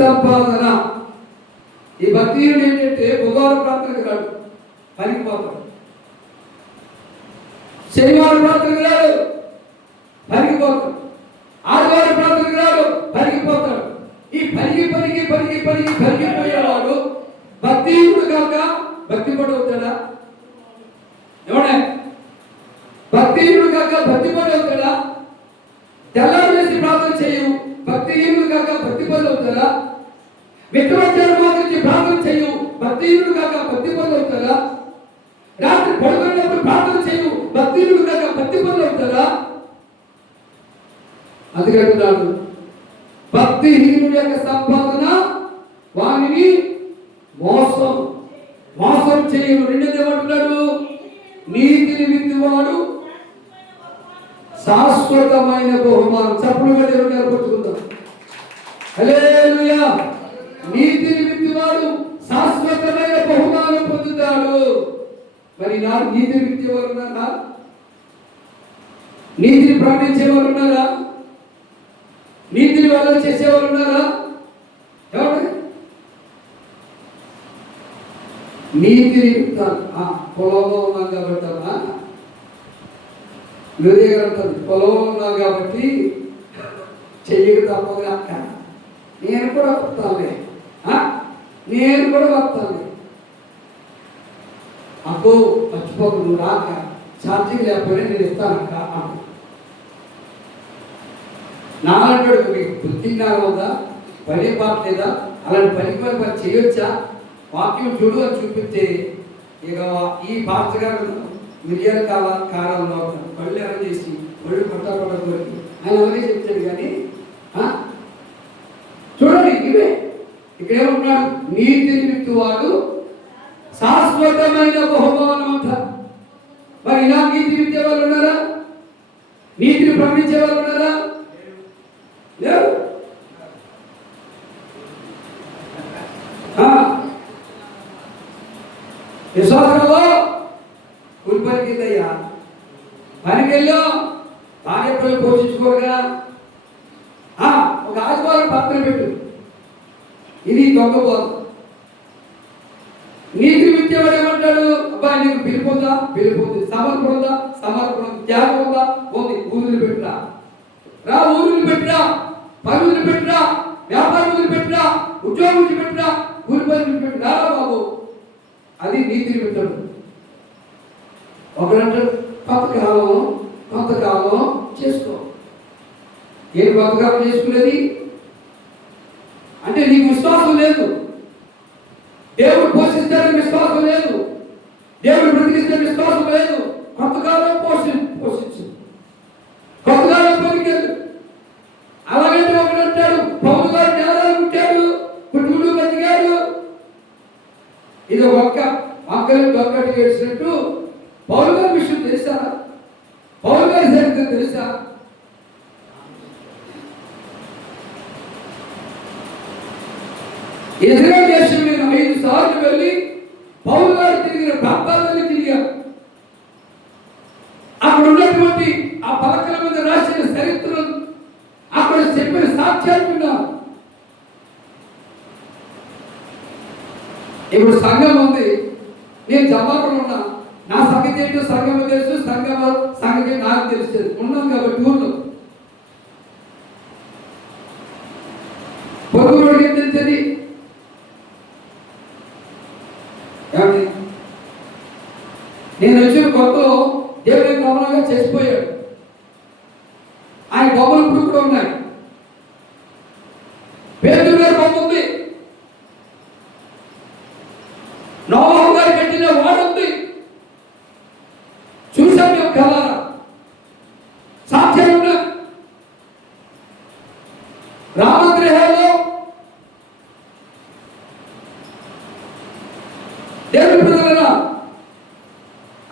సంపాదన. ఈ భక్తియుడు ఏంటంటే బుధవారం ప్రార్థనకు రాడు, పలికిపోతాడు. శనివారం ప్రార్థనకు రాడు, పలికిపోతాడు. ఆదివారం ప్రార్థనకు రాడు, పలికిపోతాడు. ఈ పలిగిపోయేవాడు భక్తియుడు కాక భక్తి పడవుతాడా? ఏమన్నా భక్తియుడు కాక భక్తి పడవుతాడా? తెల్లారు చేసి ప్రార్థన చేయు భక్తిహీనుడు కాక భక్తి పనులు అవుతారా? మిత్రవచ్చారు మాత్రం ప్రార్థన చేయు భక్తిహీనుడు కాక భక్తి పనులు అవుతారా? రాత్రి పడుకున్నప్పుడు ప్రార్థన చేయు భక్తిహీనుడు కాక భక్తి పనులు అవుతారా? అందుకంటున్నాడు భక్తిహీనుడి యొక్క సంపాదన వానిని మోసం చేయు. రెండోది ఏమంటున్నాడు? నీతిని విత్తువాడు శాశ్వతమైన బహుమానం. చప్పుడుగా దేవుడు ఏర్పరచుకుందాం. హల్లెలూయా. నీతిని విత్తువాడు శాశ్వతమైన బహుమానం పొందుతాడు. మరి నా నీతిని విత్తేవారు ఉన్నారా? నీతిని ప్రకటించేవారు ఉన్నారా? నీతిని వల్ల చేసేవారు ఉన్నారా? ఎవరు నీతిని పొలంలో ఉన్నాం కాబట్టి పొలంలో ఉన్నాం కాబట్టి చెయ్యక తప్పగా నేను కూడా వస్తానులే, అబ్బో మర్చిపోకు, నువ్వు రాక ఛార్జింగ్ లేకపోయినా నేను ఇస్తానక్క. నాలంటే మీకు బుద్ధి జ్ఞానం ఉందా? పని పాట లేదా? అలాంటి పనికి పని చేయొచ్చా? వాక్యం చూడు అని చూపిస్తే ఇక ఈ పాస్టర్ గారు మిలియన్ కాలంలో పళ్ళు అరేంజ్ చేసి పళ్ళు కొట్టకూడదు ఆయన అలాగే చెప్తాడు. కానీ చూడండి ఇవే ఇక్కడ ఏమంటున్నాడు? నీతిని విత్తువాడు శాశ్వతమైన బహుమానం అంటారు. మరి ఇలా నీతి విత్తే వాళ్ళు ఉన్నారా? నీతిని ప్రకటించే వాళ్ళు ఉన్నారా? లేరు. విశ్వాసంలో కూలి పనికి వెళ్ళయ్యా, పనికి వెళ్ళా భార్య పిల్లలు పోషించుకోరుగా ఒక ఆదివారం పత్రం పెట్టు. ఇది దొంగపోదు. నీతి విద్యవాడు ఏమంటాడు? అబ్బాయి నీకు పిలుపుందా? పిలుపుంది. సమర్పణ ఉందా? సమర్పణ. త్యాగం ఉందా? ఉంది. ఊరిని పెట్టిరా, ఊరిని పెట్టిరా, పని వదిలి పెట్టిరా, వ్యాపారం వదిలి పెట్టిరా, ఉద్యోగం వదిలి పెట్టిరా, ఊరి పని పెట్టిరా బాబు. అది నీతిని పెట్టాడు. ఒకడంటాడు కొంతకాలం చేసుకో. ఏం కొంతకాలం చేసుకునేది అంటే నీకు విశ్వాసం లేదు, దేవుడు పోషిస్తాడని విశ్వాసం లేదు, దేవుడు బ్రతికిస్తే విశ్వాసం లేదు. కొంతకాలం పోషించు, కొంతకాలం పనికేదు. అలాగంటే ఒకడంటాడు పౌలు గారు నేరాలు ఉంటాడు, కుటుంబులు బతికాడు. ఇది ఒక్కరి ఒక్కటి చేసినట్టు పౌలు గారి విషయం తెలుసా? పౌలు గారి చరిత్ర తెలుసా? ఇజ్రాయెల్ దేశం నేను 5 సార్లు వెళ్ళి పౌలు గారు తిరిగిన ప్రాంతాలను తిరిగాను. అక్కడ ఉన్నటువంటి ఆ పలకల మీద రాసిన చరిత్రలు, అక్కడ చెప్పిన సాక్ష్యాలు విన్నాను. ఇప్పుడు సంఘం ఉంది, నేను జమాకులు ఉన్నా, నా సంగతి ఏంటో సంఘం తెలుసు, సంగతి నాకు తెలుస్తుంది. ఉన్నాం కాబట్టి ఊళ్ళో పొరుగుడు ఏం తెలుస్తుంది? నేను వచ్చిన కొత్తలో దేవుడి గమనంగా చేసిపోయాడు. ఆయన బొమ్మలు ఇప్పుడు కూడా ఉన్నాయి. పేదలు గారి బొమ్మ ఉంది, నోవాహు గారు కట్టిన వాడు ఉంది. చూసాం మేము కలారా, సాక్ష్యాలు ఉన్నాయి. రామగృహాల్లో దేవుడి ప్రజలరా,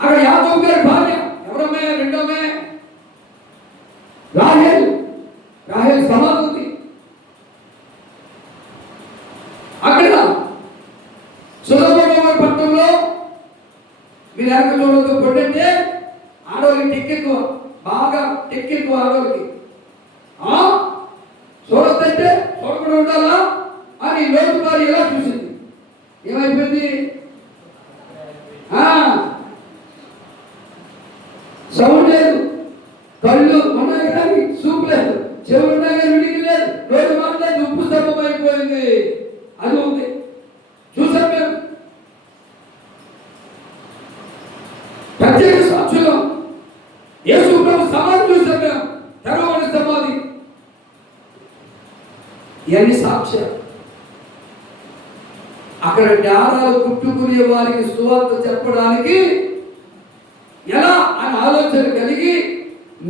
అక్కడ యాకోబు గారి భార్య ఎవరమ్మే? రెండోమే రాహేల్ సమాధి ఉంది. అక్కడ సులభమైన పట్టణంలో మీరు వెనక చూడదు పొందంటే ఆడవాళ్ళకి టెక్కెక్కువ, బాగా టెక్కెక్కువ ఆడవాళ్ళకి. చూడొద్దంటే చూడకుండా ఉండాలా? ఇవన్నీ సాక్ష్యం. అక్కడ డారాలు కుట్టుకునే వారికి సువార్త చెప్పడానికి ఎలా అని ఆలోచన కలిగి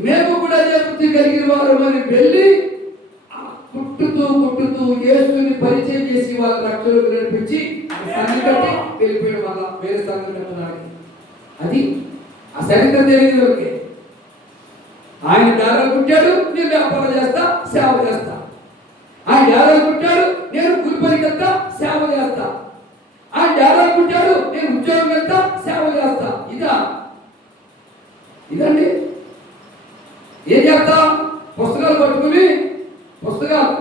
మేము కూడా అదే వృత్తి కలిగిన వారు అని వెళ్ళి కుట్టుతూ యేసుని పరిచయం చేసి వాళ్ళ రక్షణకు నడిపించి సంఘం కట్టి వెళ్ళిపోయిన వాళ్ళ వేరే సంఘం కట్టడానికి. అది ఆ సరిగ్గా తెలియదు వాళ్ళకి. ఆయన డారాలు కుట్టాడు, నేను వ్యాపారం చేస్తా, సేవ చేస్తా. ఆయన డారాలు కుట్టాడు, నేను కూలి పనికి వెళ్తా, సేవ చేస్తా. ఆయన డారాలు కుట్టాడు, నేను ఉద్యోగం వెళ్తా, సేవ చేస్తా. ఇదండి. ఏం చేస్తా? పుస్తకాలు పట్టుకుని పుస్తకాలు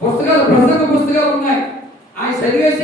ప్రసంగ పుస్తకాలు ఉన్నాయి, ఆయన చదివేసి